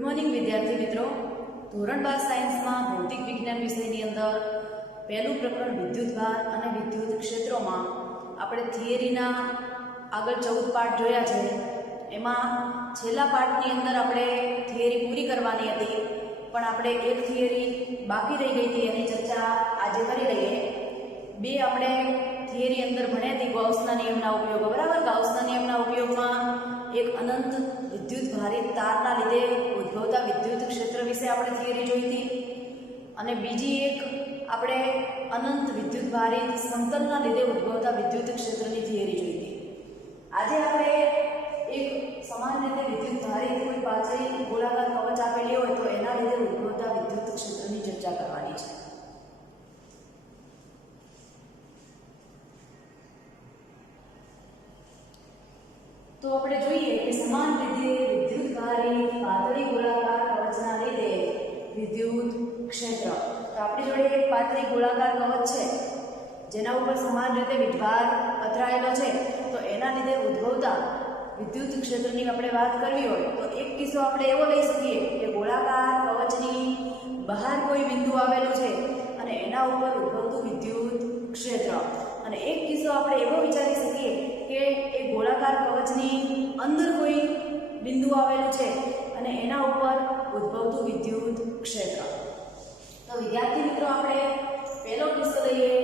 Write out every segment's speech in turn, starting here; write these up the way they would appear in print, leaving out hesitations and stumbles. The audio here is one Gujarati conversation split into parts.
ગુડ મોર્નિંગ વિદ્યાર્થી મિત્રો. ધોરણ 12 સાયન્સમાં ભૌતિક વિજ્ઞાન વિષયની અંદર પહેલું પ્રકરણ વિદ્યુતભાર અને વિદ્યુત ક્ષેત્રોમાં આપણે થિયરીના આગળ 14 પાઠ જોયા છે. એમાં છેલ્લા પાઠની અંદર આપણે થિયરી પૂરી કરવાની હતી, પણ આપણે એક થિયરી બાકી રહી ગઈ હતી, એની ચર્ચા આજે કરી લઈએ. બે આપણે થિયરી અંદર ભણ્યા હતી ગાઉસના નિયમના ઉપયોગો. બરાબર, ગાઉસના નિયમના ઉપયોગમાં એક અનંત વિદ્યુત ભારિત તારના લીધે ઉદ્ભવતા વિદ્યુત ક્ષેત્ર વિશે આપણે થિયરી જોઈ હતી, અને બીજી એક આપણે અનંત વિદ્યુત ભારિત સમતલના લીધે ઉદ્ભવતા વિદ્યુત ક્ષેત્રની થિયરી જોઈ હતી. આજે આપણે એક સમાન રીતે વિદ્યુત ભારિત કોઈ પાતળી ગોળાકાર કવચ આપેલી હોય તો એના લીધે ઉદ્ભવતા વિદ્યુત ક્ષેત્રની ચર્ચા કરવાની છે. તો આપણે જોઈએ કે સમાન રીતે વિદ્યુત ભારિત પાતળી ગોળાકાર કવચના લીધે વિદ્યુત ક્ષેત્ર. તો આપણી જોડે એક પાતળી ગોળાકાર કવચ છે જેના ઉપર સમાન રીતે વીજભાર પથરાયેલો છે. તો એના લીધે ઉદ્ભવતા વિદ્યુત ક્ષેત્રની આપણે વાત કરવી હોય તો એક કિસ્સો આપણે એવો લઈ શકીએ કે ગોળાકાર કવચની બહાર કોઈ બિંદુ આવેલું છે અને એના ઉપર ઉદ્ભવતું વિદ્યુત ક્ષેત્ર. અને એક કિસ્સો આપણે એવો વિચારી શકીએ કે એ ગોળાકાર કવચની અંદર કોઈ બિંદુ આવેલું છે અને એના ઉપર ઉદ્ભવતું વિદ્યુત ક્ષેત્ર. તો વિદ્યાર્થી મિત્રો, આપણે પહેલો કિસ્સો લઈએ,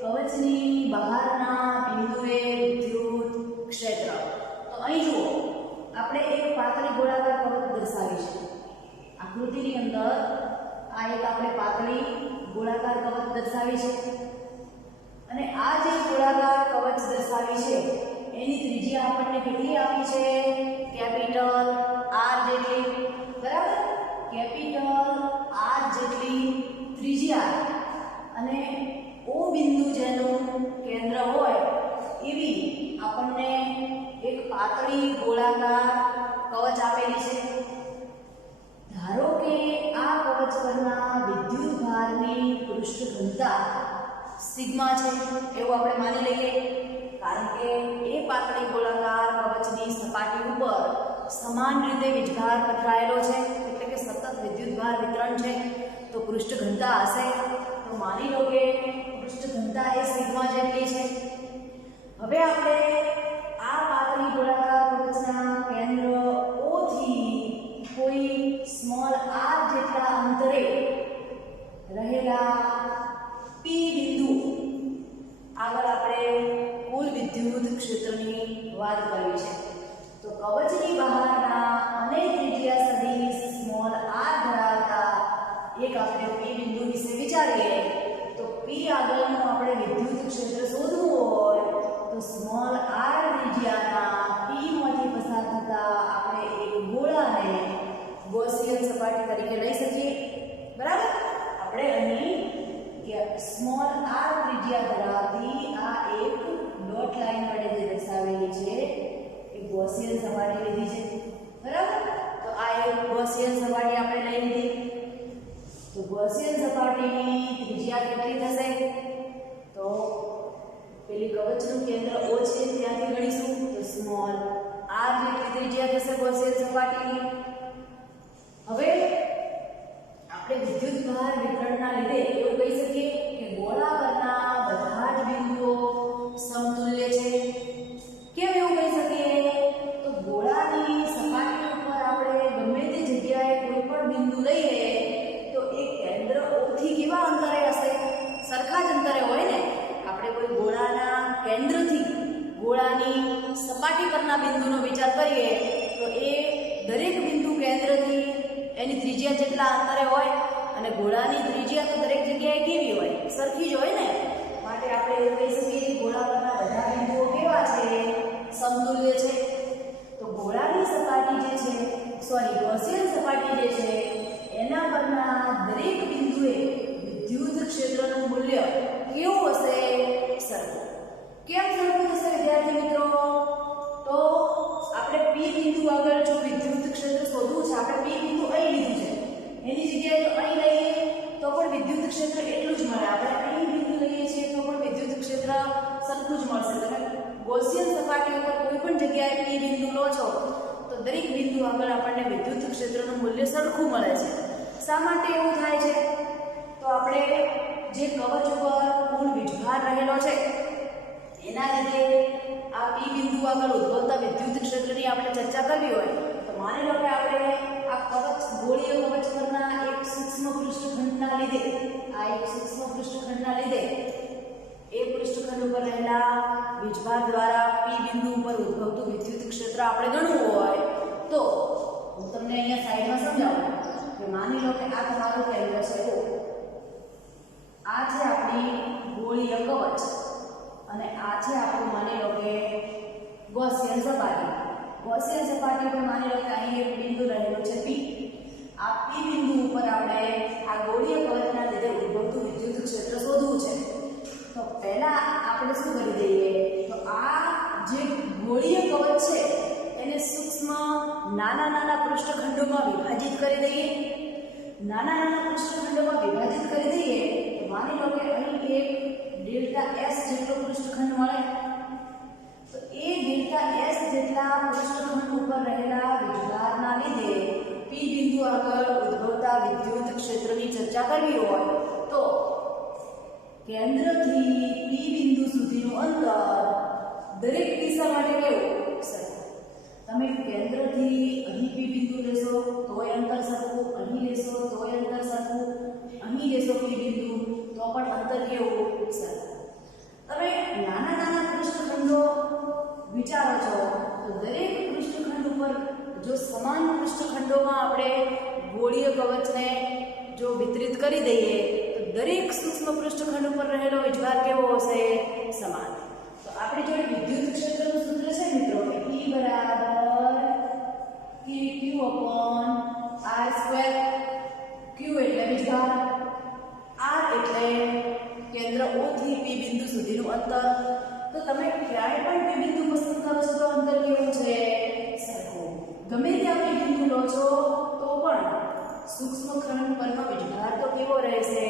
કવચની બહારના બિંદુએ વિદ્યુત ક્ષેત્ર. તો અહીં જુઓ, આપણે એક પાતળી ગોળાકાર કવચ દર્શાવી છે. આકૃતિની અંદર આ એક આપણે પાતળી ગોળાકાર કવચ દર્શાવી છે, અને આ જે ગોળાકાર કવચ દર્શાવી છે એની ત્રિજ્યા આપણને કેટલી આપી છે? કેપિટલ R જેટલી. બરાબર, કેપિટલ R જેટલી ત્રિજ્યા અને O બિંદુ જેનું કેન્દ્ર હોય એવી આપણને એક પાતળી ગોળાકાર કવચ આપેલી છે. ધારો કે આ કવચ પરના વિદ્યુત ભારની પૃષ્ઠ ઘનતા સિગ્મા છે એવું આપણે માની લઈએ, કારણ કે એ પાતળી ગોળાકાર કવચની સપાટી ઉપર સમાન રીતે વીજભાર પથરાયેલો છે, એટલે કે સતત વિદ્યુતભાર વિતરણ છે. તો પૃષ્ઠ ઘનતા હશે, તો માની લો કે પૃષ્ઠ ઘનતા એ સિગ્મા જેટલી છે. હવે આપણે આ પાતળી ગોળાકાર કવચના કેન્દ્ર O થી કોઈ સ્મોલ r જેટલા અંતરે રહેલા P બિંદુ આગળ આપણે કુલ વિદ્યુત ક્ષેત્રની વાત કરવી છે. તો કવચની બહારના અને ત્રિજ્યા સદિશ સ્મોલ r ધરાવતા એક આપણે P બિંદુ વિશે વિચારીએ તો P આગળનું આપણે વિદ્યુત ક્ષેત્ર શોધવું હોય તો સ્મોલ r ત્રિજ્યાના P માંથી પસાર થતા આપણે એક ગોળાને ગૌસિયન સપાટી તરીકે લઈ શકીએ. બરાબર, આપણે અહીં સ્મોલ r ત્રિજ્યા ધરાવતી આ એક ડોટ લાઈન વડે જે દર્શાવેલી છે એ ગૌસિયન સપાટી લીધી છે. બરાબર, તો આ એક ગૌસિયન સપાટી આપણે લઈ લીધી. તો ગૌસિયન સપાટીની ત્રિજ્યા કેટલી થશે? તો પેલી કવચનું કેન્દ્ર O છે ત્યાંથી ગણીશું તો સ્મોલ r જેટલી ત્રિજ્યા થશે ગૌસિયન સપાટીની. હવે આપણે વિદ્યુતભાર વિતરણના લીધે એવું કહી શકીએ કે ગોળા પરના બધા જ બિંદુઓ સમતુલ્ય છે. કેમ એવું કહી શકીએ? તો ગોળાની સપાટી ઉપર આપણે ગમે તે જગ્યાએ કોઈ પણ બિંદુ લઈએ તો એ કેન્દ્ર O થી કેવા અંતરે હશે? સરખા જ અંતરે હોય ને. આપણે કોઈ ગોળાના કેન્દ્રથી ગોળાની સપાટી પરના બિંદુનો વિચાર કરીએ તો એ દરેક બિંદુ કેન્દ્રથી એની ત્રિજ્યા જેટલા અંતરે હોય, અને ગોળાની ત્રિજ્યા તો દરેક જગ્યાએ કેવી હોય? સરખી જ હોય ને. માટે આપણે એવું કહી શકીએ કે ગોળા પરના બધા બિંદુઓ કેવા છે? સમતુલ્ય છે. તો ગોળાની સપાટી જે છે, ગૌસિયન સપાટી જે છે એના પરના દરેક બિંદુએ વિદ્યુત ક્ષેત્રનું મૂલ્ય કેવું હશે? સરખું. કેમ સરખું થશે વિદ્યાર્થી મિત્રો? તો આપણે P બિંદુ આગળ જો વિદ્યુત ક્ષેત્ર શોધવું છે, આપણે P બિંદુ અહીં લીધું છે, એની જગ્યાએ જો અહીં લઈએ તો પણ વિદ્યુત ક્ષેત્ર એટલું જ મળે. આપણે અહીં બિંદુ લઈએ છીએ તો પણ વિદ્યુત ક્ષેત્ર સરખું જ મળશે. તમે ગૌસિયન સપાટી ઉપર કોઈ પણ જગ્યાએ P બિંદુ લો છો તો દરેક બિંદુ આગળ આપણને વિદ્યુત ક્ષેત્રનું મૂલ્ય સરખું મળે છે. શા માટે એવું થાય છે? તો આપણે જે કવચ ઉપર કુલ વીજભાર રહેલો છે એના લીધે આ પી બિંદુ આગળ ઉદ્ભવતા વિદ્યુત ક્ષેત્રની આપણે ચર્ચા કરવી હોય તો માની લો કે આપણે આ કવચ ગોળીય કવચ પરના એક સૂક્ષ્મ પૃષ્ઠખંડના લીધે એ પૃષ્ઠખંડ ઉપર રહેલા વીજભાર દ્વારા પી બિંદુ ઉપર ઉદ્ભવતું વિદ્યુત ક્ષેત્ર આપણે ગણવું હોય તો હું તમને અહીંયા સાઈડમાં સમજાવું કે માની લો કે આ તમારું કેન્દ્ર છે. આ છે આપણી ગોળીય કવચ અને આ છે આપણું માની લો કે ગૌસિયન સપાટી. ગૌસિયન સપાટી પર માની લો કે અહીં એક બિંદુ રહેલું છે P. આ P બિંદુ ઉપર આપણે આ ગોળીય કવચના લીધે ઉદ્ભવતું વિદ્યુત ક્ષેત્ર શોધવું છે. તો પહેલા આપણે શું કરી દઈએ તો આ જે ગોળીય કવચ છે એને સૂક્ષ્મ નાના પૃષ્ઠખંડોમાં વિભાજિત કરી દઈએ. નાના પૃષ્ઠખંડોમાં વિભાજિત કરી દઈએ તો માની લો કે અહીં એક ડેલ્ટા S જેટલો પૃષ્ઠખંડ મળે. તો એ ડેલ્ટા S જેટલા પૃષ્ઠખંડ ઉપર રહેલા વીજભારના લીધે P બિંદુ આગળ ઉદ્ભવતા વિદ્યુત ક્ષેત્રની ચર્ચા કરવી હોય તો કેન્દ્રથી P બિંદુ સુધીનું અંતર દરેક દિશા માટે કેવું સરખું. તમે કેન્દ્રથી અહીં P બિંદુ લેશો તોય અંતર સરખું, અહીં લેશો તોય અંતર સરખું, અહીં લેશો P બિંદુ તો પણ અંતર કેવું સરખું. તમે નાના પૃષ્ઠખંડો વિચારો છો તો દરેક પૃષ્ઠખંડ ઉપર જો સમાન પૃષ્ઠખંડોમાં આપણે ગોળીય કવચને જો વિતરિત કરી દઈએ તો દરેક સૂક્ષ્મ પૃષ્ઠખંડ ઉપર રહેલો વીજભાર કેવો હશે સમાન. તો આપણી જોડે વિદ્યુત ક્ષેત્રનું સૂત્ર છે મિત્રો કે E બરાબર kq/r². q એટલે વીજભાર, r એટલે કેન્દ્ર O થી P બિંદુ સુધીનું અંતર. તો તમે ક્યાંય પણ P બિંદુ પસંદ કરો છો તો અંતર કેવું છે સરખું. ગમે ત્યાં P બિંદુ લો છો તો પણ સૂક્ષ્મ ખંડ પરનો વીજભાર તો કેવો રહેશે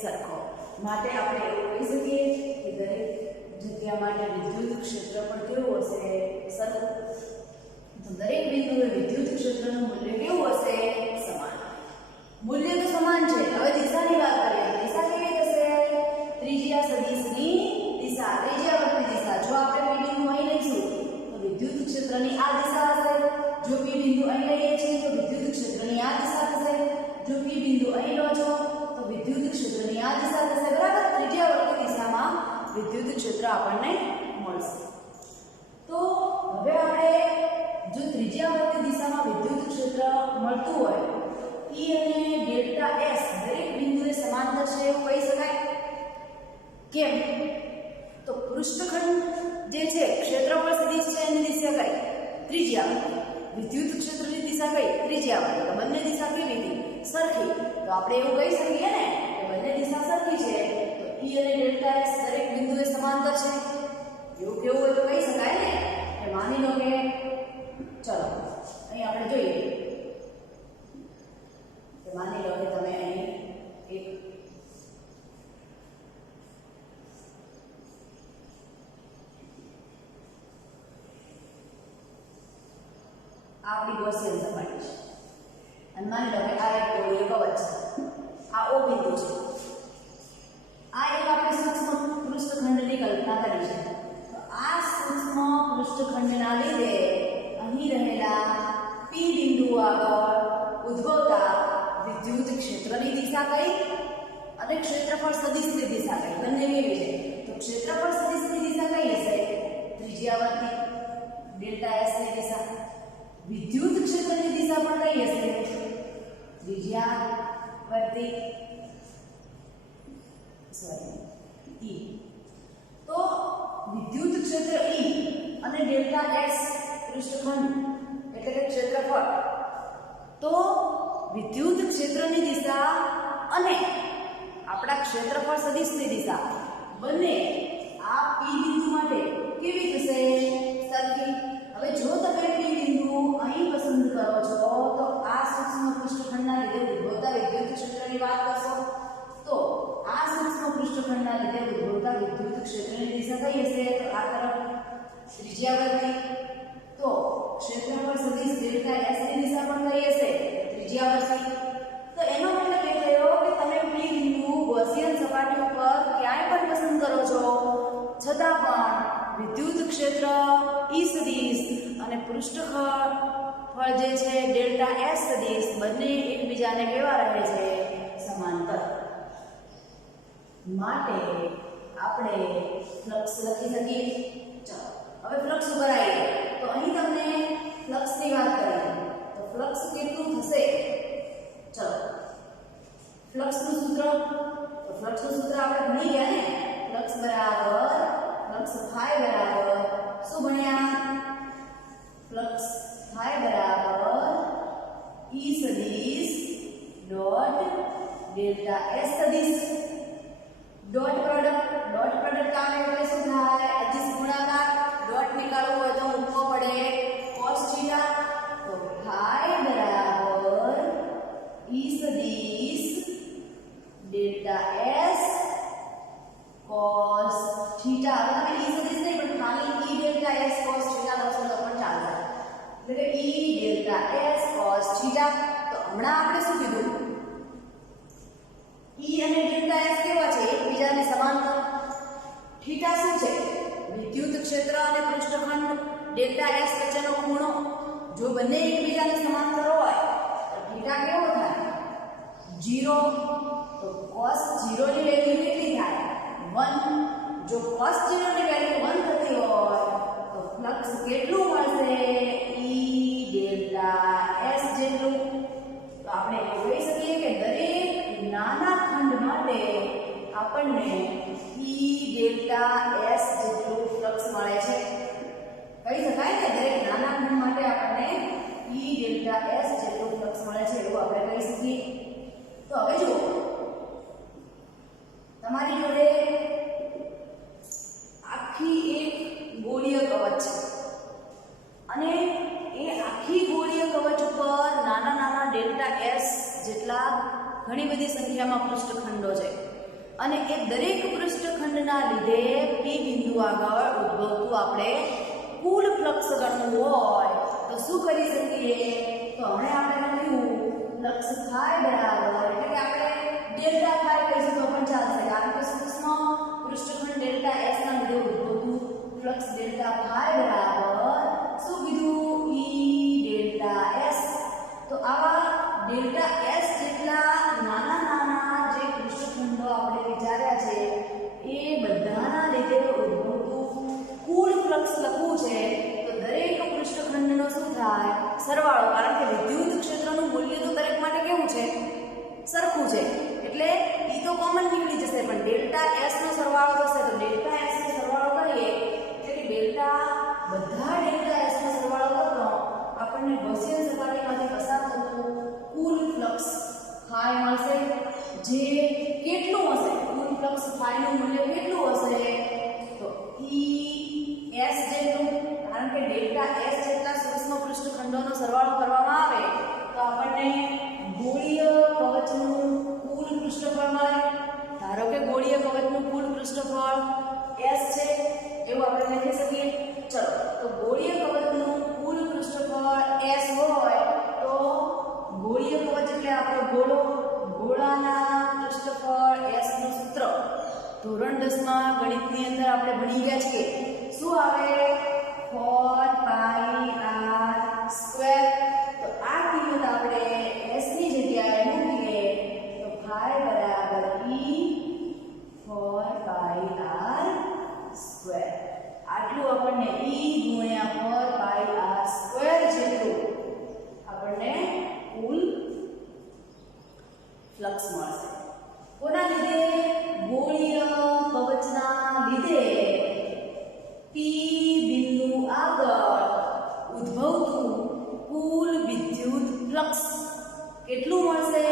સરખો. માટે આપણે એવું કહી શકીએ કે દરેક જગ્યા માટે વિદ્યુત ક્ષેત્ર પણ કેવું હશે સરખું. તો દરેક બિંદુએ વિદ્યુત ક્ષેત્રનું મૂલ્ય કેવું હશે સમાન. મૂલ્ય તો સમાન છે. હવે દિશાની વાત કરીએ. દિશા કેવી થશે? ત્રિજ્યા સદિશની દિશા, ત્રિજ્યાવર્તી દિશા. જો આપણે P બિંદુ અહીં લઈશું તો વિદ્યુત ક્ષેત્રની આ દિશા હશે. જો P બિંદુ અહીં લઈએ છીએ તો વિદ્યુત ક્ષેત્રની આ દિશા થશે. જો P બિંદુ અહીં લો છો તો વિદ્યુત ક્ષેત્રની આ દિશા થશે. બરાબર? ત્રિજ્યાવર્તી દિશામાં વિદ્યુત ક્ષેત્ર આપણને મળશે. તો હવે આપણે જો ત્રિજ્યાવર્તી દિશામાં વિદ્યુત ક્ષેત્ર મળતું હોય E અને ડેલ્ટા S દરેક બિંદુએ સમાંતર છે એવું કહી શકાય. કેમ? તો પૃષ્ઠખંડ જે છે ક્ષેત્રફળ સદિશ છે એની દિશા કઈ? ત્રિજ્યાવર્તી. વિદ્યુત ક્ષેત્રની દિશા કઈ? ત્રિજ્યાવર્તી. તો બંને દિશા કેવી હતી? સરખી. તો આપણે એવું કહી શકીએ ને કે બંને દિશા સરખી છે તો E અને ડેલ્ટા S દરેક બિંદુએ સમાંતર છે. એવું કેવું હોય તો કહી શકાય ને કે માની લો કે ચલો અહીં આપણે જોઈએ કે માની લો કે તમે અહીં એક આપણી ગૌસિયન સપાટી છે અને માની લો કે આ એક ગોળીય કવચ છે. આ O બિંદુ છે. આ એક આપણે સૂક્ષ્મ પૃષ્ઠખંડની કલ્પના કરી છે. તો આ સૂક્ષ્મ પૃષ્ઠખંડના લીધે અહીં રહેલા P બિંદુ આગળ ઉદ્ભવતા વિદ્યુત ક્ષેત્રની દિશા કઈ અને ક્ષેત્રફળ સદિશની દિશા કઈ? બંને કેવી છે? તો ક્ષેત્રફળ સદિશની દિશા કઈ હશે? ત્રિજ્યાવર્તી. ડેલ્ટા S ની દિશા. વિદ્યુત ક્ષેત્રની દિશા પણ કઈ હશે? ત્રિજ્યાવર્તી. E. તો વિદ્યુત ક્ષેત્ર E અને ડેલ્ટા S પૃષ્ઠખંડ એટલે કે ક્ષેત્રફળ. તો વિદ્યુત ક્ષેત્રની દિશા અને આપણા ક્ષેત્રફળ સદિશની દિશા બંને આ P બિંદુ માટે કેવી થશે? સરખી. હવે જો તમે P બિંદુ અહીં પસંદ કરો છો તો આ સૂક્ષ્મ પૃષ્ઠખંડના લીધે ઉદ્ભવતા વિદ્યુત ક્ષેત્રની વાત કરશો તો આ સૂક્ષ્મ પૃષ્ઠખંડના લીધે ઉદ્ભવતા વિદ્યુત ક્ષેત્રની દિશા કઈ હશે? તો આ તરફ ત્રિજ્યાવર્તી. તો ક્ષેત્રફળ સદિશ ત્રિજ્યાવર્તી. તો એનો મતલબ એ થયો કે તમે પી બિંદુ ગૌસિયન સપાટી ઉપર ક્યાંય પણ પસંદ કરો છો, છતાં પણ વિદ્યુત ક્ષેત્ર E સદિશ અને પૃષ્ઠફળ જે છે ડેલ્ટા S સદિશ બંને એકબીજાને કેવા રહે છે? સમાંતર. માટે આપણે ફ્લક્સ લખી શકીએ. ચાલો હવે ફ્લક્સ ઉપર આવીએ. તો અહીં તમને ફ્લક્સની વાત કરી. તો ફ્લક્સ કેટલું થશે? ચલો ફ્લક્સનું સૂત્ર, તો ફ્લક્સનું સૂત્ર આપણે ભણી ગયા ને. ફ્લક્સ બરાબર ફ્લક્સ ફાઈ બરાબર શું ભણ્યા? ફ્લક્સ ફાઈ બરાબર E સદિશ ડોટ ડેલ્ટા S સદિશ. ડોટ પ્રોડક્ટ આવે એટલે શું થાય? અધિશ ગુણાકાર. ડોટ નીકાળવું હોય તો મૂકવો પડે cos થીટા. તો ફાઈ બરાબર E સદિશ ડેલ્ટા S cos થીટા. હવે તમે E સદિશ નહીં પણ ખાલી E delta S cos theta લખશો તો પણ ચાલશે. એટલે કે E delta S cos theta. તો હમણાં આપણે શું કીધું? E અને ડેલ્ટા S કેવા છે? એકબીજાને સમાંતર. થીટા શું છે? વિદ્યુત ક્ષેત્ર અને પૃષ્ઠખંડ ડેલ્ટા S વચ્ચેનો ખૂણો. જો બંને એકબીજાને સમાંતર હોય તો થીટા કેવો થાય? 0. તો cos 0 ની વેલ્યુ કેટલી થાય? 1. જો cos 0 ની વેલ્યુ 1 થતી હોય તો ફ્લક્સ કેટલું મળશે? E ડેલ્ટા S જેટલું. તો આપણે એવું કહી શકીએ કે દરેક નાના ખંડ માટે આપણને E ડેલ્ટા S જેટલું ફ્લક્સ મળે છે. કહી શકાય ને દરેક નાના ખંડ માટે આપણને E ડેલ્ટા S જેટલું ફ્લક્સ મળે છે એવું આપણે કહી શકીએ. તો હવે જુઓ, તમારી જોડે આખી એક ગોળીય કવચ છે અને એ આખી ગોળીય કવચ ઉપર નાના નાના ડેલ્ટા S જેટલા ઘણી બધી સંખ્યામાં પૃષ્ઠખંડો છે અને એ દરેક પૃષ્ઠખંડના લીધે P બિંદુ આગળ ઉદ્ભવતું આપણે કુલ ફ્લક્સ ગણવું હોય તો શું કરી શકીએ? તો હવે આપણે લખ્યું ફ્લક્સ ફાઈ બરાબર એટલે કે આપણે ડેલ્ટા ફાઈ કહીશું તો પણ ચાલશે, કારણ કે સૂક્ષ્મ પૃષ્ઠખંડ ડેલ્ટા S ના લીધે ઉદ્ભવતું ફ્લક્સ ડેલ્ટા ફાઈ બરાબર શું કીધું? E delta S. તો આવા ડેલ્ટા S જેટલા નાના નાના જે પૃષ્ઠખંડો આપણે વિચાર્યા છે એ બધાના લીધે ઉદ્ભવતું કુલ ફ્લક્સ લખવું છે તો દરેક પૃષ્ઠખંડનો શું થાય? સરવાળો. કારણ કે વિદ્યુત ક્ષેત્રનું મૂલ્ય તો દરેક માટે કેવું છે? સરખું છે. એટલે ઈ તો કોમન નીકળી જશે પણ ડેલ્ટા S નો સરવાળો થશે તો ડેલ્ટા S નો સરવાળો કરીએ એટલે કે ડેલ્ટા બધા ડેલ્ટા S નો સરવાળો કરતો આપણને ગૌસિયન સપાટીમાંથી પસાર થતું કુલ ફ્લક્સ ફાઈ મળશે. જે કેટલું હશે? કુલ ફ્લક્સ ફાઈ નું મૂલ્ય કેટલું હશે? તો E S જેટલું. કારણ કે ડેલ્ટા S જેટલા સૂક્ષ્મ પૃષ્ઠખંડોનો સરવાળો કરવામાં આવે તો આપણને ગોળીય કવચનું કુલ પૃષ્ઠફળ મળે. ધારો કે ગોળીય કવચનું કુલ પૃષ્ઠફળ S છે એવું આપણે લખી શકીએ. ચલો તો ગોળીય કવચનું કુલ પૃષ્ઠફળ S હોય તો ગોળીય કવચ એટલે આપણો ગોળો. ગોળાના પૃષ્ઠફળ S નું સૂત્ર ધોરણ 10 માં ગણિતની અંદર આપણે ભણી ગયા છીએ. શું આવે? 4 પાઈ r સ્ક્વેર. તો આ કિંમત આપણે S ની જગ્યાએ મૂકીએ તો ફાઈ બરાબર E 4 પાઈ r સ્ક્વેર. આટલું આપણને E ગુણ્યા 4 પાઈ r સ્ક્વેર જેટલું આપણને કુલ ફ્લક્સ મળશે. કોના લીધે? ગોળીય કવચના લીધે P બિંદુ આગળ ઉદ્ભવતું કુલ વિદ્યુત ફ્લક્સ કેટલું મળશે?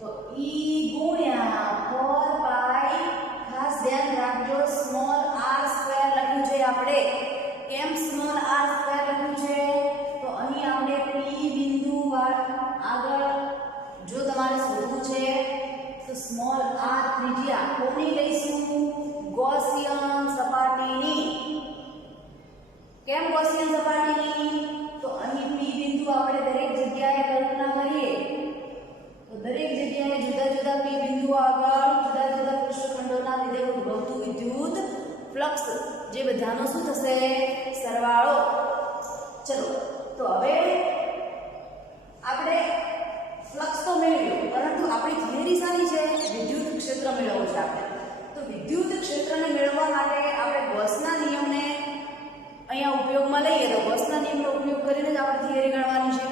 તો E ગુણ્યા 4 પાઈ, ખાસ ધ્યાન રાખજો સ્મોલ r સ્ક્વેર લખ્યું છે આપણે. કેમ સ્મોલ r સ્ક્વેર લખ્યું છે? તો અહીં આપણે P બિંદુ આગળ જો તમારે શોધવું છે તો સ્મોલ r ત્રિજ્યા કોની લઈશું? ગૌસિયન સપાટીની. કેમ ગૌસિયન સપાટીની? તો અહીં P બિંદુ આપણે દરેક જગ્યાએ કલ્પના દરેક જગ્યાએ જુદા જુદા p બિંદુઓ આગળ જુદા જુદા પૃષ્ઠખંડોના લીધે ઉદ્ભવતું વિદ્યુત ફ્લક્સ જે બધાનો શું થશે સરવાળો. ચલો તો હવે આપણે ફ્લક્સ તો મેળવ્યું પરંતુ આપણી થિયરી સાની છે વિદ્યુત ક્ષેત્ર મેળવવું છે આપણે. તો વિદ્યુત ક્ષેત્રને મેળવવા માટે આપણે ગૌસના નિયમને અહીંયા ઉપયોગમાં લઈએ તો ગૌસના નિયમનો ઉપયોગ કરીને જ આપણે થિયરી ગણવાની છે.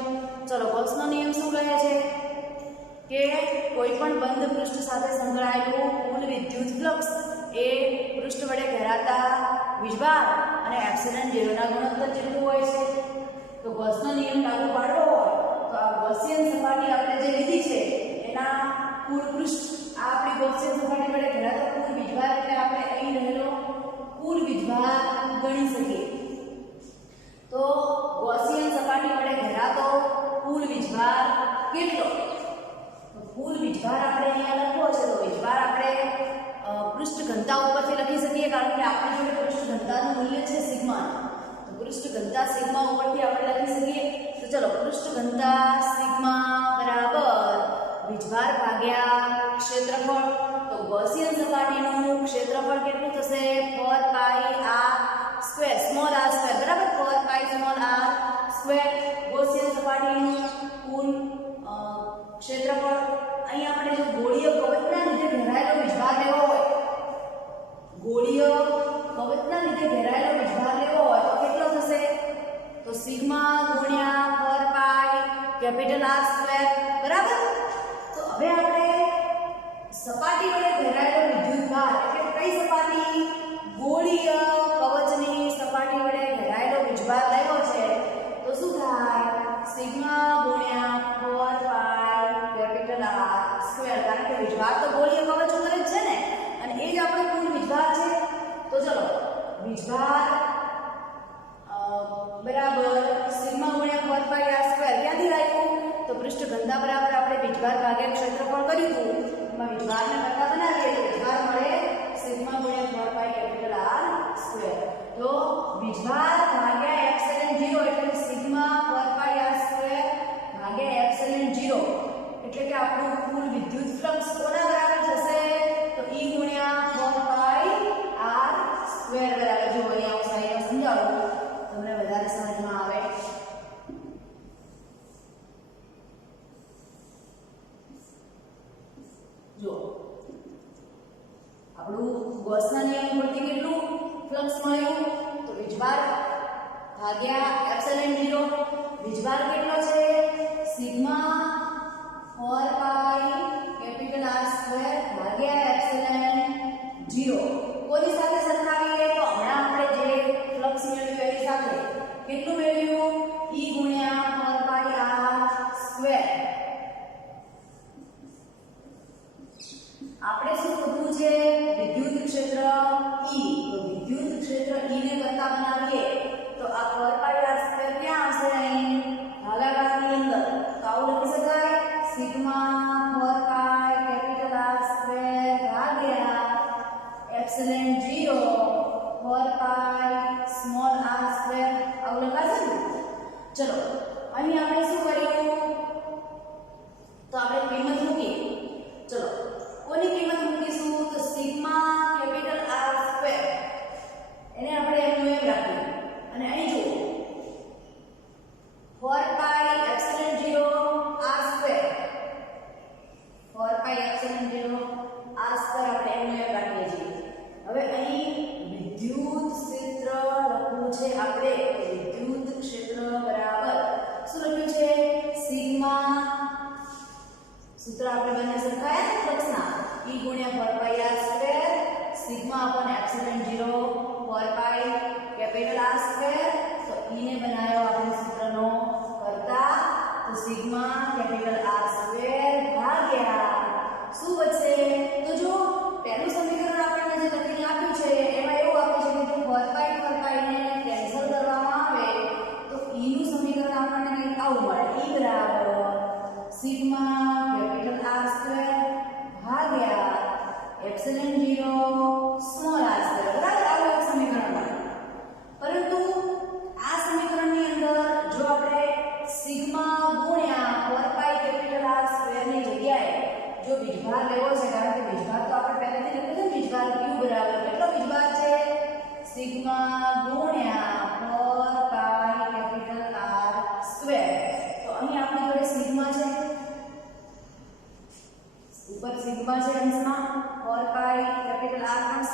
ચલો ગૌસનો નિયમ શું કહે છે કે કોઈ પણ બંધ પૃષ્ઠ સાથે સંકળાયેલું કુલ વિદ્યુત ફ્લક્સ એ પૃષ્ઠ વડે ઘેરાતા વીજભાર અને એપ્સિલન 0 ના ગુણોત્તર જેટલું હોય છે. તો ગૌસનો નિયમ લાગુ પાડવો હોય તો આ ગૌસિયન સપાટી આપણે જે લીધી છે એના કુલ પૃષ્ઠ આ આપણી ગૌસિયન સપાટી વડે ઘેરાતો કુલ વીજભાર એટલે આપણે અહીં રહેલો કુલ વીજભાર ગણી શકીએ. તો ગૌસિયન સપાટી વડે ઘેરાતો કુલ વીજભાર કેટલો? તો કુલ વીજભાર આપણે અહીંયા લખવો છે તો વીજભાર આપણે પૃષ્ઠ ઘનતા ઉપરથી લખી શકીએ કારણ કે આપણી જોડે પૃષ્ઠ ઘનતાનું મૂલ્ય છે સિગ્મા. તો પૃષ્ઠ ઘનતા સિગ્મા ઉપરથી આપણે લખી શકીએ. તો ચલો પૃષ્ઠ ઘનતા સિગ્મા બરાબર વીજભાર ભાગ્યા ક્ષેત્રફળ. તો ગૌસિયન સપાટીનું ક્ષેત્રફળ કેટલું થશે 4 પાઈ r square small r square બરાબર 4 pi small r square Gaussian સપાટીનું કુલ ક્ષેત્રફળ. અહીં આપણે જો ગોળીય કવચના લીધે ઘેરાયેલો વીજભાર લેવો હોય ગોળીય કવચના લીધે ઘેરાયેલો વીજભાર લેવો હોય તો કેટલો થશે? તો સિગ્મા ગુણ્યા 4 પાઈ કેપિટલ R સ્ક્વેર બરાબર. તો હવે આપણે સપાટી વડે ઘેરાયેલો વિદ્યુતભાર એટલે કઈ સપાટી ગોળીય કવચની સપાટી વડે ઘેરાયેલો વીજભાર લેવો છે તો શું થાય સિગ્મા ગુણ્યા 4 પાઈ કેપિટલ R સ્ક્વેર કારણ કે વીજભાર તો ગોળીય કવચ ઉપર જ છે ને અને એ જ આપણો કુલ વીજભાર છે. તો ચલો વીજભાર બરાબર સિગ્મા ગુણ્યા 4 પાઈ r સ્ક્વેર ક્યાંથી આવ્યું? તો પૃષ્ઠ ઘનતા બરાબર આપણે વીજભાર ભાગ્યા ક્ષેત્રફળ કર્યું હતું એમાં વીજભારને કરતા બનાવીએ તો વીજભાર મળે સિગ્મા ગુણ્યા 4 પાઈ કેપિટલ R સ્ક્વેર. તો વીજભાર ભાગ્યા એપ્સિલન 0 એટલે સિગ્મા 4 પાઈ r સ્ક્વેર ભાગ્યા એપ્સિલન 0 એટલે કે આપણું કુલ વિદ્યુત ફ્લક્સ કોના બરાબર થશે? તો E ગુણ્યા 4 પાઈ r સ્ક્વેર બરાબર. જો અહીંયા હું સાઈડમાં સમજાવું તમને વધારે સમજમાં આવે. જો આપણું ગૌસના નિયમ પરથી કેટલું ફ્લક્સ મળ્યું? તો વીજભાર ભાગ્યા એપ્સિલન 0 વીજભાર કેટલો છે સિગ્મા 4 પાઈ કેપિટલ R સ્ક્વેર ભાગ્યા એપ્સિલન 0 કોની સાથે સરખાવીએ તો હમણાં આપણે જે ફ્લક્સ મેળવ્યું એની સાથે કેટલું મેળવ્યું E ગુણ્યા 4 પાઈ R સ્ક્વેર. આપણે શું શોધવું છે વિદ્યુત ક્ષેત્ર E. તો વિદ્યુત ક્ષેત્ર E ને કરતા બનાવીએ તો આ 4 પાઈ r સ્ક્વેર ક્યાં હશે અહીં ભાગાકારની અંદર તો આવું લખી શકાય સિગ્મા 4 પાઈ કેપિટલ R સ્ક્વેર ભાગ્યા epsilon 0 4 pi small r square આવું લખાશે ને. ચલો અહીં આપણે શું કર્યું તો આપણે કિંમત મૂકીએ. ચલો કોની કિંમત મૂકીશું તો સિગ્મા કેપિટલ R સ્ક્વેર એને આપણે એનું એમ રાખીએ અને અહીં જુઓ 4 પાઈ એપ્સિલન 0 R સ્ક્વેર 4 પાઈ એપ્સિલન 0 R સ્ક્વેર આપણે એનું એમ રાખીએ છીએ. હવે અહીં વિદ્યુત ક્ષેત્ર લખવું છે આપણે વિદ્યુત ક્ષેત્ર બરાબર શું લખ્યું છે સિગ્મા સૂત્ર આપણે બંને સરખાયા ફ્લક્સના E ગુણ્યા 4 પાઈ r square sigma upon epsilon 0 4 પાઈ કેપિટલ R સ્ક્વેર. તો E ને બનાવ્યો આપણે સૂત્રનો કરતા તો સિગ્મા કેપિટલ R સ્ક્વેર ભાગ્યા શું બચશે તો જો પહેલું સમીકરણ આપણને જે લખીને આપ્યું છે એમાં એવું આપ્યું છે કે 4 પાઈ ને કેન્સલ કરવામાં આવે તો E નું સમીકરણ આપણને કંઈક આવું મળે E બરાબર સિગ્મા કેપિટલ R સ્ક્વેર ભાગ્યા એપ્સિલન 0 સ્મોલ r સ્ક્વેર બરાબર આવું એક સમીકરણ મળે. પરંતુ આ સમીકરણની અંદર જો આપણે સિગ્મા ગુણ્યા 4 પાઈ કેપિટલ R સ્ક્વેર ની જગ્યાએ સિગ્મા છે અંશમાં 4 પાઈ કેપિટલ R પણ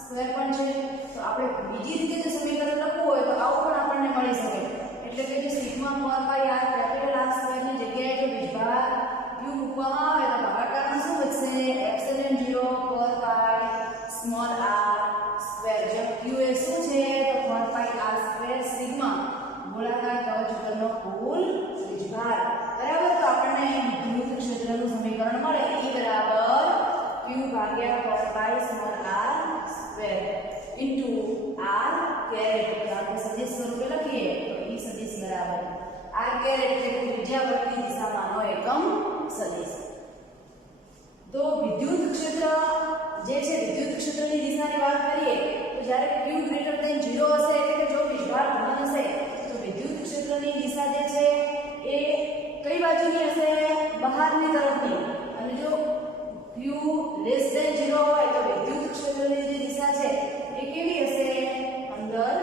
સ્ક્વેર પણ છે. તો આપણે બીજી રીતે જો સમીકરણ લખવું હોય તો આવું પણ આપણને મળી શકે. એટલે કે જે સિગ્મા 4 પાઈ R કેપિટલ R સ્ક્વેર ની જગ્યાએ જો વિભાગ q મૂકવામાં આવે તો ભાગાકારમાં શું બચશે? Epsilon 0 4 pi small r square. જો q એ શું છે તો 4 પાઈ r સ્ક્વેર સિગ્મા ગોળાકાર કવચ ઉપરનો કુલ વીજભાર. બરાબર. તો આપણને વિદ્યુત ક્ષેત્રનું સમીકરણ મળે E બરાબર q ભાગ્યા 4 pi small r square into r caret. આપણે સદિશ સ્વરૂપે લખીએ તો E સદિશ બરાબર r કેરેટ એટલે કે ત્રિજ્યા વર્ગની દિશામાંનો એકમ સદિશ. તો વિદ્યુત ક્ષેત્ર જે છે વિદ્યુત ક્ષેત્રની દિશાની વાત કરીએ તો જ્યારે q ગ્રેટર ધેન 0 હશે એટલે કે જો વીજભાર ધન હશે તો વિદ્યુત ક્ષેત્રની દિશા જે છે એ કઈ બાજુની હશે? બહારની તરફની. અને જો q લેસ ધેન 0 હોય તો વિદ્યુત ક્ષેત્રની જે દિશા છે એ કેવી હશે? અંદર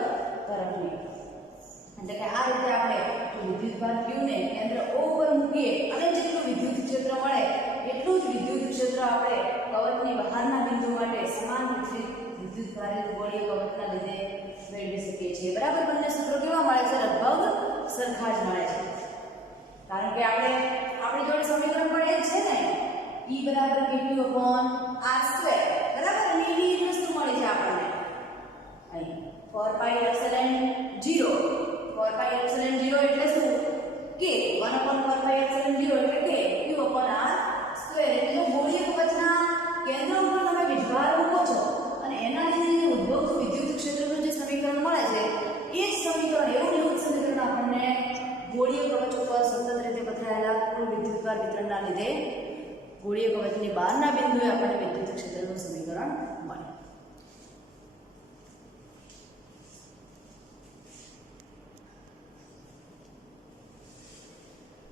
તરફની. એટલે કે આ રીતે આપણે વિદ્યુતભાર q ને કેન્દ્ર O પર મૂકીએ અને જેટલું વિદ્યુત ક્ષેત્ર મળે એટલું જ વિદ્યુત ક્ષેત્ર આપણે કવચની બહારના બિંદુ માટે સમાન વિદ્યુતભારિત ગોળીય કવચના લીધે મેળવી શકીએ છીએ. બરાબર. બંને સૂત્રો કેવા મળે છે? લગભગ સરખા જ મળે છે. કારણ કે આપણી જોડે સમીકરણ પણ એ જ છે ને E બરાબર kq/r². બરાબર. અને એની જ વસ્તુ મળી છે આપણને અહીં 4 પાઈ એપ્સિલોન 0. 4 પાઈ એપ્સિલોન 0 એટલે શું? k 1/4 પાઈ એપ્સિલોન 0 એટલે કે q/r². એટલે જો ગોળીય કવચના કેન્દ્ર ઉપર તમે વીજભાર મૂકો છો અને એના લીધે ઉદ્ભવતું વિદ્યુત ક્ષેત્રનું જે સમીકરણ મળે છે એ જ સમીકરણ એવું સમીકરણ આપણને ગોળીય કવચ ઉપર સતત રીતે પથરાયેલા કુલ વિદ્યુતભાર વિતરણના લીધે ગોળીય કવચની બહારના બિંદુએ આપણને વિદ્યુત ક્ષેત્રનું સમીકરણ મળે.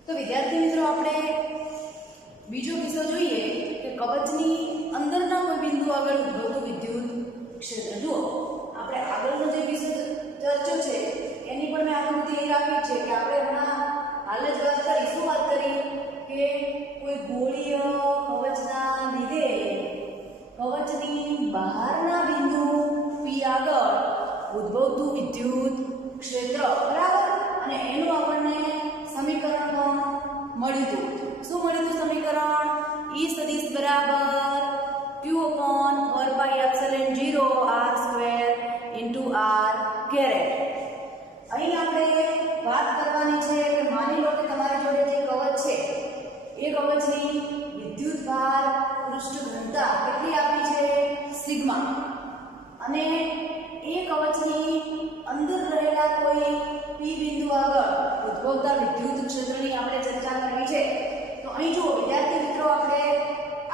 તો વિદ્યાર્થી મિત્રો આપણે બીજો કિસ્સો જોઈએ કે કવચની અંદરના કોઈ બિંદુ આગળ ઉદ્ભવતું વિદ્યુત ક્ષેત્ર. જુઓ આપણે આગળનો જે વિષય ચર્ચો છે એની પણ મેં આકૃતિ એ રાખી છે કે આપણે હમણાં હાલ જ વાત કરી કે કોઈ ગોળીય કવચના લીધે કવચની બહારના બિંદુ P આગળ ઉદ્ભવતું વિદ્યુત ક્ષેત્ર. બરાબર. અને એનું આપણને સમીકરણ મળ્યું હતું. શું મળ્યું હતું સમીકરણ? E સદિશ બરાબર q/4 pi epsilon 0 r² into r caret. અહીં આપણે વાત કરવાની છે કે માની લો કે તમારી જોડે જે કવચ છે એ કવચની વિદ્યુતભાર પૃષ્ઠ ઘનતા કેટલી આપી છે? સિગ્મા. અને એ કવચની અંદર રહેલા કોઈ P બિંદુ આગળ ઉદ્ભવતા વિદ્યુત ક્ષેત્રની આપણે ચર્ચા કરવી છે. તો અહીં જુઓ વિદ્યાર્થી મિત્રો આપણે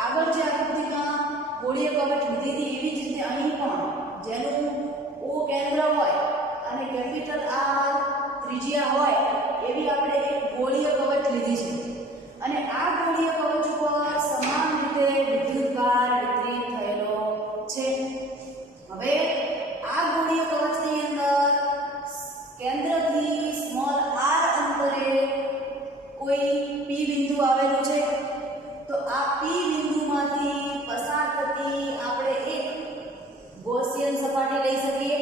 આગળ જે આકૃતિમાં ગોળીય કવચ લીધી હતી એવી જ રીતે અહીં પણ જેનું O કેન્દ્ર હોય અને કેપિટલ R ત્રિજ્યા હોય એવી આપણે એક ગોળીય કવચ લીધી છે. અને આ ગોળીય કવચ ઉપર સમાન રીતે વિદ્યુતભાર વિતરિત થયેલો છે. હવે આ ગોળીય કવચની અંદર કેન્દ્રથી સ્મોલ r અંતરે કોઈ P બિંદુ આવેલું છે. તો આ P બિંદુમાંથી પસાર થતી આપણે એક ગૌસિયન સપાટી લઈ શકીએ.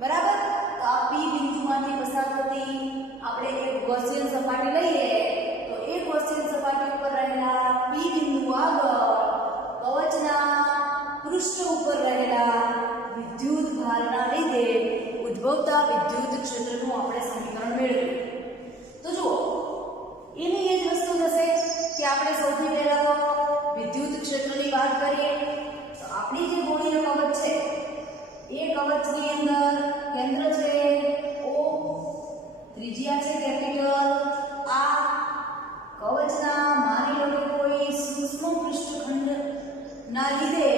બરાબર. તો આ P બિંદુમાંથી પસાર થતી આપણે એક ગૌસિયન સપાટી લઈએ તો એ ગૌસિયન સપાટી ઉપર રહેલા P બિંદુ આગળ કવચના પૃષ્ઠ ઉપર રહેલા વિદ્યુત ભારના લીધે ઉદ્ભવતા વિદ્યુત ક્ષેત્રનું આપણે સમીકરણ મેળવ્યું. તો જુઓ એની એ જ વસ્તુ થશે કે આપણે સૌથી પહેલા તો વિદ્યુત ક્ષેત્રની વાત કરીએ તો આપણી જે ગોળીય કવચ છે એ કવચની અંદર કેન્દ્ર છે O, ત્રિજ્યા છે કેપિટલ R. કવચના માની લો કે કોઈ સૂક્ષ્મ પૃષ્ઠખંડના લીધે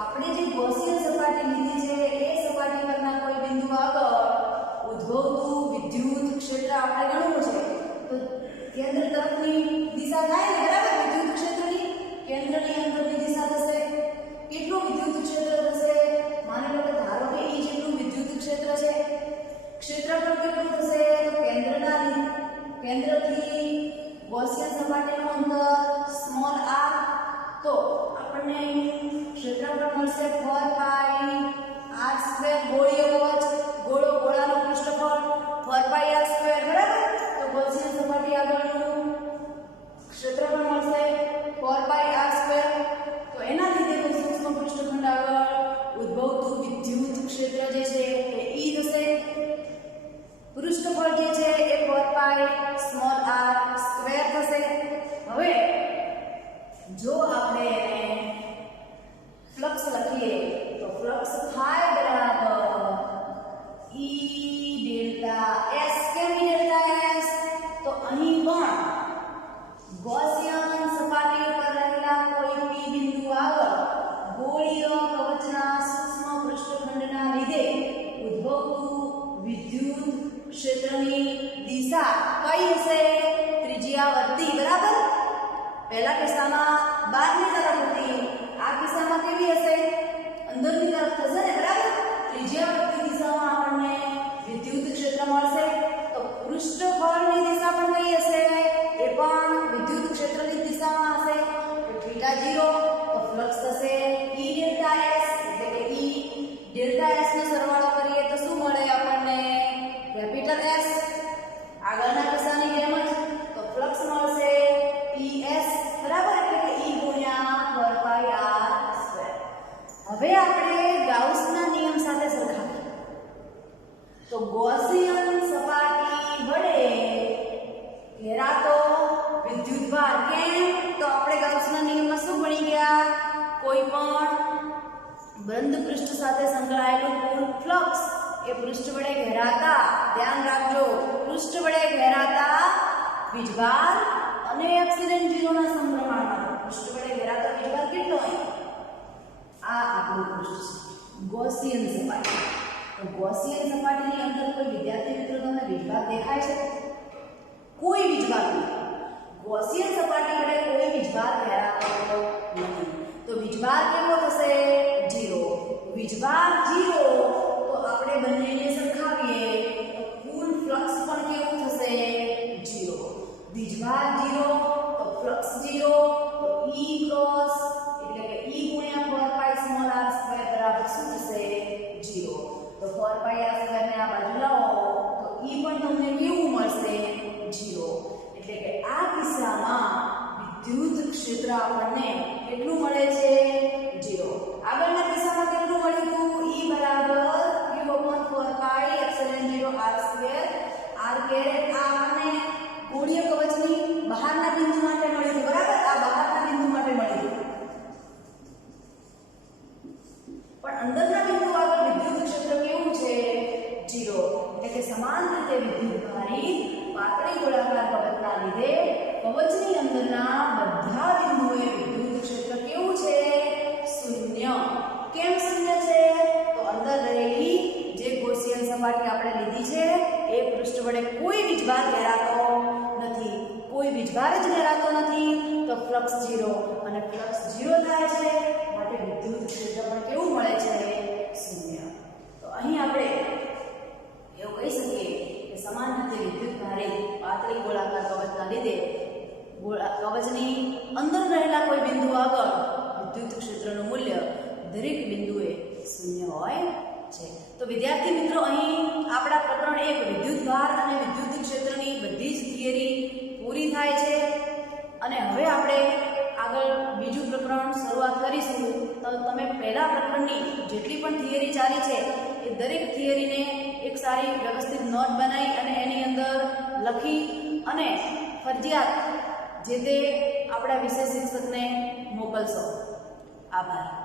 આપણે જે ગૌસિયન સપાટી લીધી છે એ સપાટી પરના કોઈ બિંદુ આગળ ઉદ્ભવતું વિદ્યુત ક્ષેત્ર આપણે ગણવું છે. તો કેન્દ્ર તરફની દિશા થાય ને? બરાબર. વિદ્યુત ક્ષેત્રની કેન્દ્રની અંદરની દિશા થશે. કેટલું વિદ્યુત ક્ષેત્ર થશે? માની લો કે ધારો કે E જેટલું વિદ્યુત ક્ષેત્ર છે. ક્ષેત્રફળ કેટલું થશે? તો કેન્દ્રથી ગૌસિયન સપાટીનું અંતર સ્મોલ r તો આપણને ક્ષેત્રફળ મળશે 4 પાઈ r સ્ક્વેર ગોળીય કવચ ગોળાનું પૃષ્ઠફળ 4 પાઈ r સ્ક્વેર બરાબર. તો ગૌસીયન સપાટી આગળનું ક્ષેત્રફળ મળશે 4 પાઈ r સ્ક્વેર. તો એના લીધે કોઈ સૂક્ષ્મ પૃષ્ઠખંડ આગળ ઉદ્ભવતું વિદ્યુત ક્ષેત્ર જે છે એ E થશે. પૃષ્ઠફળ જે છે એ 4 પાઈ સ્મોલ r સ્ક્વેર થશે. હવે જો આપણે એને ફ્લક્સ લખીએ તો ફ્લક્સ થાય બરાબર E ડેલ્ટા S. કેમ E ડેલ્ટા S? તો અહીં પણ ગૌસીયન સપાટી પર રહેલા કોઈ P બિંદુ આગળ ગોળીય કવચના સૂક્ષ્મ પૃષ્ઠખંડના લીધે ઉદ્ભવતું વિદ્યુત ક્ષેત્રની દિશા કઈ હશે? ત્રિજ્યાવર્તી બરાબર. પહેલા કિસ્સામાં બહારની તરફ હતી, આ કિસ્સામાં કેવી હશે? અંદરની તરફ થશે ને બરાબર. ત્રિજ્યાવર્તી દિશામાં આપણને વિદ્યુત ક્ષેત્ર મળશે. તો પૃષ્ઠફળની દિશા પણ કઈ હશે? એ પણ વિદ્યુત ક્ષેત્રની દિશામાં હશે. તો થીટા 0 તો ફ્લક્સ થશે E ડેલ્ટા S. એટલે કે E ડેલ્ટા S નો સરવાળો કરીએ તો શું મળે આપણને? Capital S. આગળના કિસ્સાની જેમ જ તો ફ્લક્સ મળશે PS બરાબર. એટલે કે E ગુણ્યા 4 પાઈ r સ્ક્વેર. હવે આપણે ગાઉસના નિયમ સાથે સરખાવીએ તો ગૌસીયન સપાટી વડે ઘેરાતો વિદ્યુતભાર. કેમ? તો આપણે ગાઉસના નિયમમાં શું ભણી ગયા? કોઈ પણ બંધ પૃષ્ઠ સાથે સંકળાયેલું કુલ ફ્લક્સ એ પૃષ્ઠ વડે ઘેરાતા, ધ્યાન રાખજો, પૃષ્ઠ વડે ઘેરાતા વીજભાર અને એપ્સિલન 0 ના સમપ્રમાણમાં. પૃષ્ઠ વડે ઘેરાતો વીજભાર કેટલો હોય? આ આપણું પૃષ્ઠ છે ગૌસીયન સપાટી. તો ગૌસીયન સપાટીની અંદર કોઈ વિદ્યાર્થી મિત્રો તમને વીજભાર દેખાય છે? કોઈ વીજભાર નહીં. ગૌસીયન સપાટી વડે કોઈ વીજભાર ઘેરાતો નથી. તો વીજભાર કેવો થશે? 0. વીજભાર 0 તો આપણે બંનેને સરખાવીએ તો કુલ ફ્લક્સ પણ કેવું થશે? 0. વીજભાર 0 તો ફ્લક્સ 0 તો E ક્રોસ એટલે કે E ગુણ્યા 4 પાઈ સ્મોલ r સ્ક્વેર બરાબર શું થશે? 0. તો 4 પાઈ r સ્ક્વેર ને આ બાજુ લાવો તો E પણ તમને કેવું મળશે? 0. એટલે કે આ કિસ્સામાં વિદ્યુત ક્ષેત્ર આપણને કેટલું મળે છે? 0. આગળના કિસ્સામાં કેટલું મળ્યું હતું? E બરાબર q/4 pi epsilon 0 r square r caret. આ આપણને ગોળીય કવચની બહારના બિંદુ માટે મળ્યું હતું બરાબર. આ બહારના બિંદુ માટે મળ્યું હતું. પણ અંદરના બિંદુ આગળ વિદ્યુત ક્ષેત્ર કેવું છે? 0. એટલે કે સમાન રીતે વિદ્યુતભારી પાતળી ગોળાકાર કવચના લીધે કવચની અંદરના બધા બિંદુએ વિદ્યુત ક્ષેત્ર કેવું છે? 0. કેમ 0 છે? તો અંદર રહેલી જે ગૌસીયન સપાટી આપણે લીધી છે એ પૃષ્ઠ વડે કોઈ વીજભાર ઘેરાતો નથી. કોઈ વીજભાર જ ઘેરાતો નથી તો ફ્લક્સ 0 અને ફ્લક્સ 0 થાય છે માટે વિદ્યુત ક્ષેત્ર પણ કેવું મળે છે? 0. તો અહીં આપણે એવું કહી શકીએ કે સમાન રીતે વિદ્યુતભારે પાતળી ગોળાકાર કવચના લીધે કવચની અંદર રહેલા કોઈ બિંદુ આગળ વિદ્યુત ક્ષેત્રનું મૂલ્ય દરેક બિંદુએ 0 હોય છે. તો વિદ્યાર્થી મિત્રો અહીં આપણા પ્રકરણ 1 વિદ્યુતભાર અને વિદ્યુત ક્ષેત્રની બધી જ થિયરી પૂરી થાય છે. અને હવે આપણે આગળ બીજું પ્રકરણ શરૂઆત કરીશું. તો તમે પહેલા પ્રકરણની જેટલી પણ થિયરી ચાલી છે એ દરેક થિયરીને એક સારી વ્યવસ્થિત નોટ બનાવી અને એની અંદર લખી અને ફરજિયાત જે તે આપણા વિષય શિક્ષકને મોકલશો. આભાર.